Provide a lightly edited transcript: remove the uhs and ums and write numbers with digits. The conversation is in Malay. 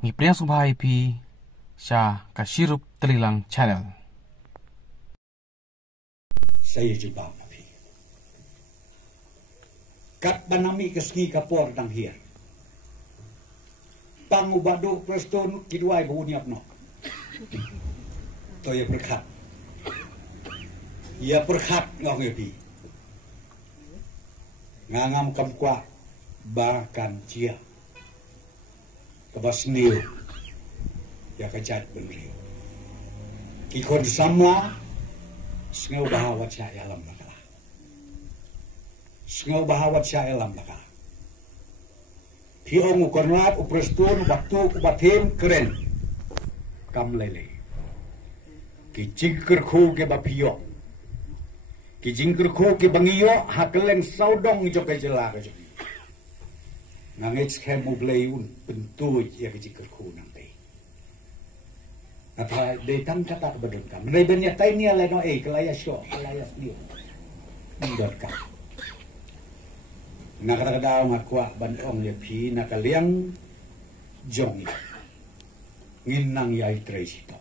Ngipriang subhai pi sya kasirup telilang channel. Saya jebak nabi. Kat banami keski kapor dang hiar. Pangubado preston kiduai buuniap no. To ya berkat. Ya berkat ngong ebi. Ngangam kam kwa bahkan cia. Kabas niu. Ya kajat benriu. Kikon samla Sengaw bahawat siya alam laka. Sengaw bahawat siya alam laka. Piong ukornat uprestun waktu ubatim keren. Kam lele. Kijingker ku ke bapiyo. Kijingker ku ke bangiyo hakeleng saudong jo ke jela ke jo. Nangit skemu blayun bentu ya kijingker ku nang apa datang kata kebetulan kam. Mereka tay ni alai no kelaya show, kelaya sendiri. Mendot kam. Nakakadaw ngakwa bandong ya pi nakaliang jong. Nginang yai tresito.